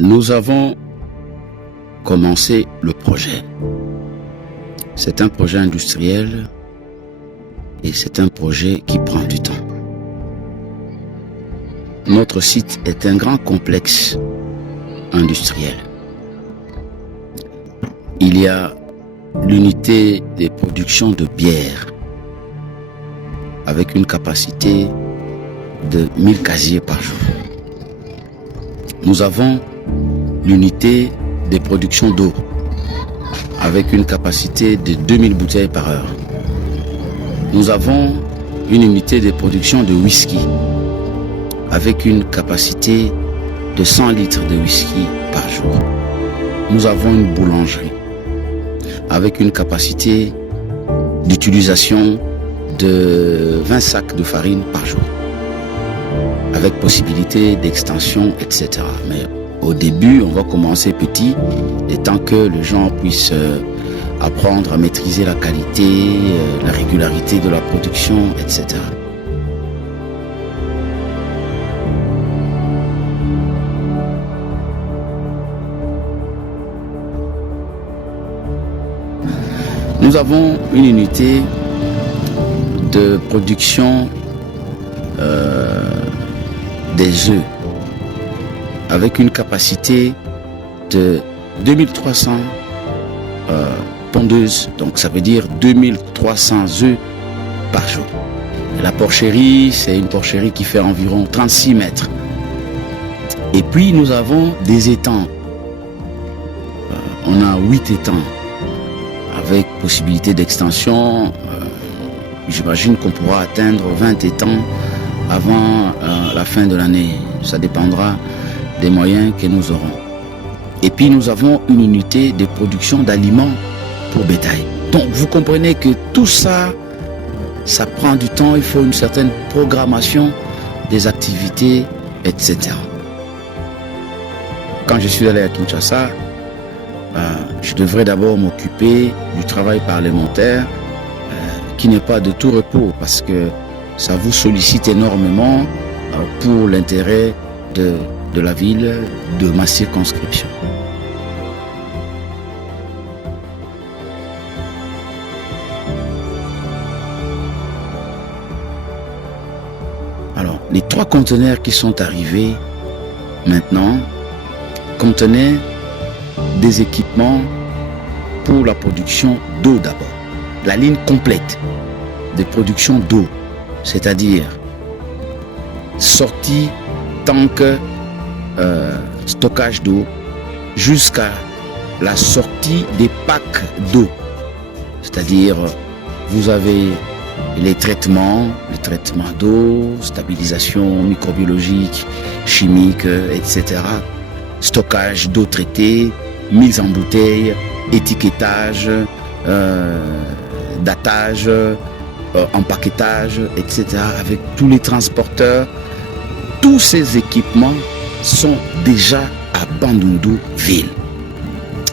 Nous avons commencé le projet. C'est un projet industriel et c'est un projet qui prend du temps. Notre site est un grand complexe industriel. Il y a l'unité de production de bière avec une capacité de 1000 casiers par jour. Nous avons l'unité de production d'eau avec une capacité de 2000 bouteilles par heure. Nous avons une unité de production de whisky avec une capacité de 100 litres de whisky par jour. Nous avons une boulangerie avec une capacité d'utilisation de 20 sacs de farine par jour, avec possibilité d'extension, etc. Mais au début, on va commencer petit, et tant que les gens puissent apprendre à maîtriser la qualité, la régularité de la production, etc. Nous avons une unité de production des œufs avec une capacité de 2300 pondeuses, donc ça veut dire 2300 œufs par jour. Et la porcherie, c'est une porcherie qui fait environ 36 mètres. Et puis nous avons des étangs. On a 8 étangs avec possibilité d'extension. J'imagine qu'on pourra atteindre 20 étangs avant la fin de l'année. Ça dépendra des moyens que nous aurons. Et puis nous avons une unité de production d'aliments pour bétail. Donc vous comprenez que tout ça, ça prend du temps, il faut une certaine programmation des activités, etc. Quand je suis allé à Kinshasa, je devrais d'abord m'occuper du travail parlementaire qui n'est pas de tout repos parce que ça vous sollicite énormément pour l'intérêt de la ville, de ma circonscription. Alors, les 3 conteneurs qui sont arrivés maintenant contenaient des équipements pour la production d'eau d'abord. La ligne complète de production d'eau, c'est-à-dire sortie, tank, stockage d'eau, jusqu'à la sortie des packs d'eau. C'est-à-dire, vous avez les traitements d'eau, stabilisation microbiologique, chimique, etc. Stockage d'eau traitée, mise en bouteille, étiquetage, datage, empaquetage, etc. avec tous les transporteurs. Tous ces équipements sont déjà à Bandundu ville.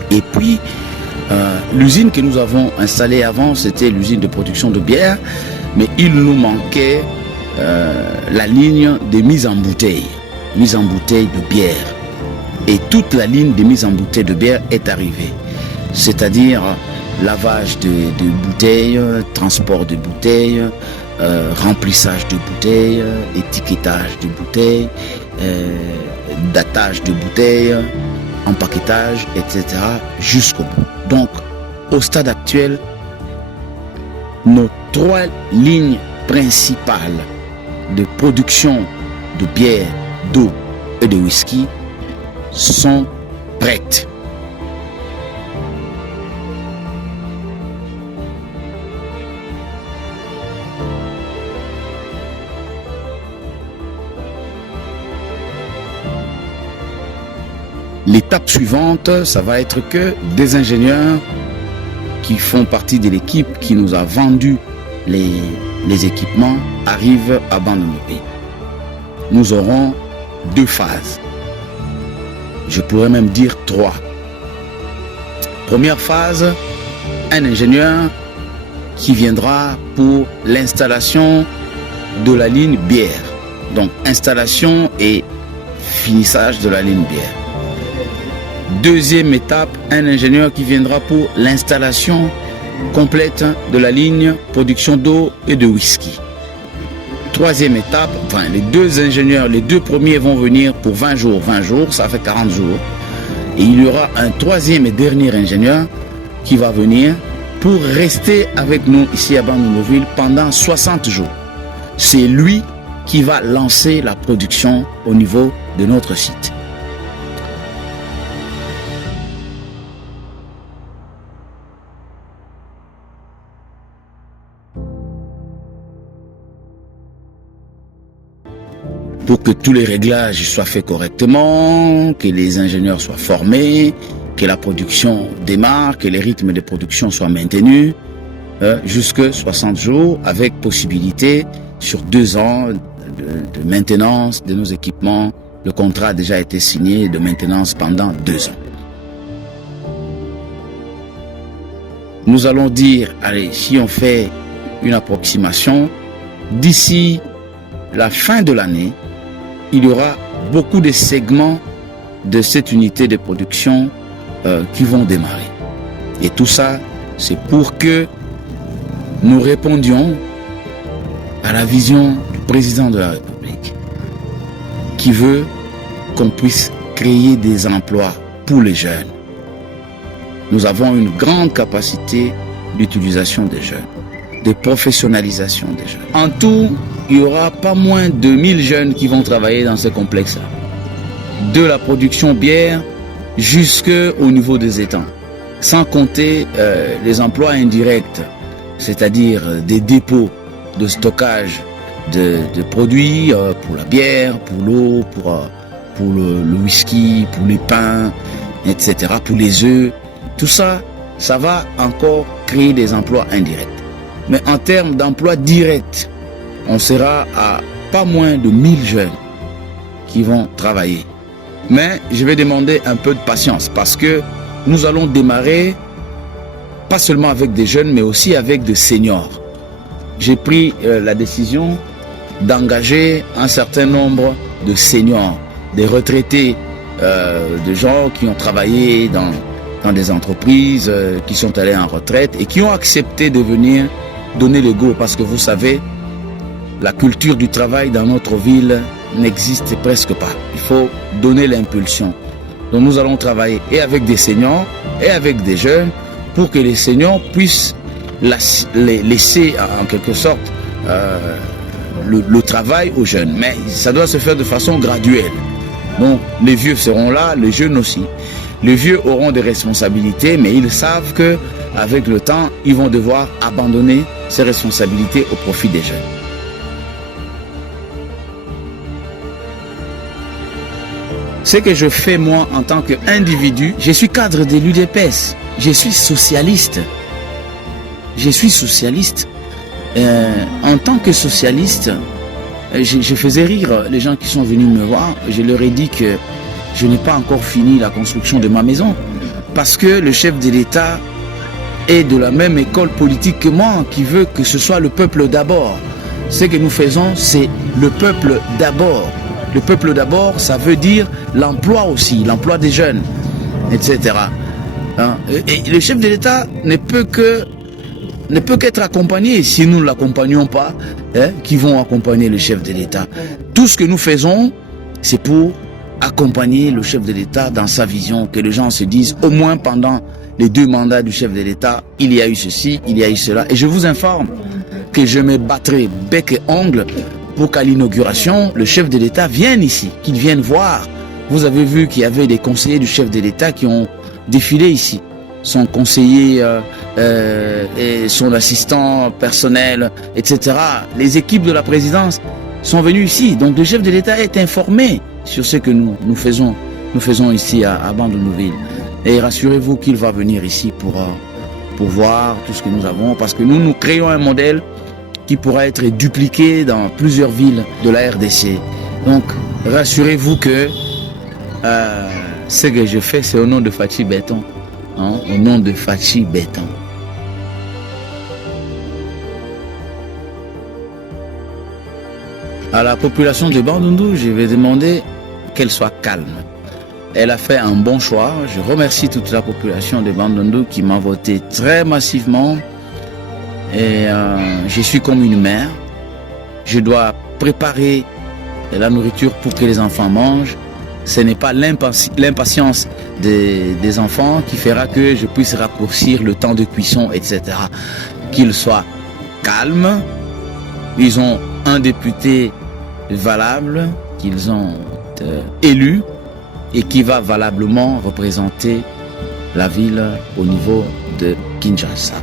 Et puis, l'usine que nous avons installée avant, c'était l'usine de production de bière, mais il nous manquait la ligne de mise en bouteille de bière. Et toute la ligne de mise en bouteille de bière est arrivée. C'est-à-dire lavage de bouteilles, transport de bouteilles, remplissage de bouteilles, étiquetage de bouteilles, datage de bouteilles, empaquetage, etc. jusqu'au bout. Donc, au stade actuel, nos 3 lignes principales de production de bière, d'eau et de whisky sont prêtes. L'étape suivante, ça va être que des ingénieurs qui font partie de l'équipe qui nous a vendu les équipements arrivent à Bandundu. Nous aurons 2 phases. Je pourrais même dire 3. Première phase, un ingénieur qui viendra pour l'installation de la ligne bière. Donc installation et finissage de la ligne bière. Deuxième étape, un ingénieur qui viendra pour l'installation complète de la ligne production d'eau et de whisky. Troisième étape, enfin les deux ingénieurs, les deux premiers vont venir pour 20 jours, ça fait 40 jours. Et il y aura un troisième et dernier ingénieur qui va venir pour rester avec nous ici à Bandundu-Ville pendant 60 jours. C'est lui qui va lancer la production au niveau de notre site. Pour que tous les réglages soient faits correctement, que les ingénieurs soient formés, que la production démarre, que les rythmes de production soient maintenus, jusque 60 jours, avec possibilité sur 2 ans de maintenance de nos équipements. Le contrat a déjà été signé de maintenance pendant 2 ans. Nous allons dire, allez, si on fait une approximation, d'ici la fin de l'année, il y aura beaucoup de segments de cette unité de production qui vont démarrer. Et tout ça, c'est pour que nous répondions à la vision du président de la République qui veut qu'on puisse créer des emplois pour les jeunes. Nous avons une grande capacité d'utilisation des jeunes, de professionnalisation des jeunes. En tout, il y aura pas moins de 1000 jeunes qui vont travailler dans ce complexe-là. De la production bière jusqu'au niveau des étangs. Sans compter les emplois indirects, c'est-à-dire des dépôts de stockage de produits pour la bière, pour l'eau, pour le whisky, pour les pains, etc., pour les œufs. Tout ça, ça va encore créer des emplois indirects. Mais en termes d'emplois directs, on sera à pas moins de 1000 jeunes qui vont travailler. Mais je vais demander un peu de patience parce que nous allons démarrer pas seulement avec des jeunes, mais aussi avec des seniors. J'ai pris la décision d'engager un certain nombre de seniors, des retraités, de gens qui ont travaillé dans des entreprises, qui sont allés en retraite et qui ont accepté de venir donner le go parce que vous savez, la culture du travail dans notre ville n'existe presque pas. Il faut donner l'impulsion. Donc nous allons travailler et avec des seniors et avec des jeunes pour que les seniors puissent laisser en quelque sorte le travail aux jeunes. Mais ça doit se faire de façon graduelle. Donc les vieux seront là, les jeunes aussi. Les vieux auront des responsabilités, mais ils savent que avec le temps, ils vont devoir abandonner ces responsabilités au profit des jeunes. Ce que je fais moi en tant qu'individu, je suis cadre de l'UDPS, je suis socialiste. Je suis socialiste. En tant que socialiste, je faisais rire les gens qui sont venus me voir. Je leur ai dit que je n'ai pas encore fini la construction de ma maison. Parce que le chef de l'État est de la même école politique que moi, qui veut que ce soit le peuple d'abord. Ce que nous faisons, c'est le peuple d'abord. Le peuple d'abord, ça veut dire l'emploi aussi, l'emploi des jeunes, etc. Et le chef de l'État ne peut qu'être accompagné. Si nous ne l'accompagnons pas, qui vont accompagner le chef de l'État? Tout ce que nous faisons, c'est pour accompagner le chef de l'État dans sa vision, que les gens se disent, au moins pendant les 2 mandats du chef de l'État, il y a eu ceci, il y a eu cela. Et je vous informe que je me battrai bec et ongle pour qu'à l'inauguration, le chef de l'État vienne ici, qu'il vienne voir. Vous avez vu qu'il y avait des conseillers du chef de l'État qui ont défilé ici. Son conseiller et son assistant personnel, etc. Les équipes de la présidence sont venues ici. Donc le chef de l'État est informé sur ce que nous faisons ici à Bandundu-Ville. Et rassurez-vous qu'il va venir ici pour voir tout ce que nous avons, parce que nous créons un modèle qui pourra être dupliqué dans plusieurs villes de la RDC. Donc, rassurez-vous que ce que je fais, c'est au nom de Fachi Béton. Au nom de Fachi Béton. À la population de Bandundu, je vais demander qu'elle soit calme. elle a fait un bon choix. Je remercie toute la population de Bandundu qui m'a voté très massivement. Et je suis comme une mère. Je dois préparer la nourriture pour que les enfants mangent. Ce n'est pas l'impatience des enfants qui fera que je puisse raccourcir le temps de cuisson, etc. Qu'ils soient calmes. Ils ont un député valable qu'ils ont élu et qui va valablement représenter la ville au niveau de Kinshasa.